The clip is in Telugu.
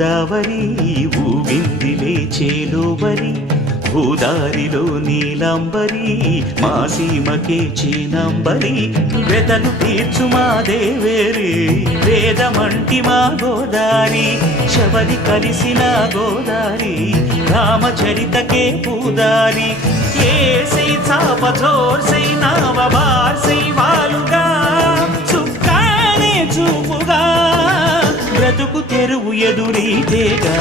గోదావరి ఊగిందిలే చేలోబరి భూదారిలో నీలాంబరి మా సీమకే చీనాంబరి వెతలు తీర్చు మా దేవేరి వేదమంటి మా గోదారి శబరి కలిసిన గోదారి రామచరితకే పూదారి ఏసై చాప చోర్సై నావబార్సై వాలుగా చుక్కానే చూపుగా బ్రతుకు తెరువు ఎదురీతేగా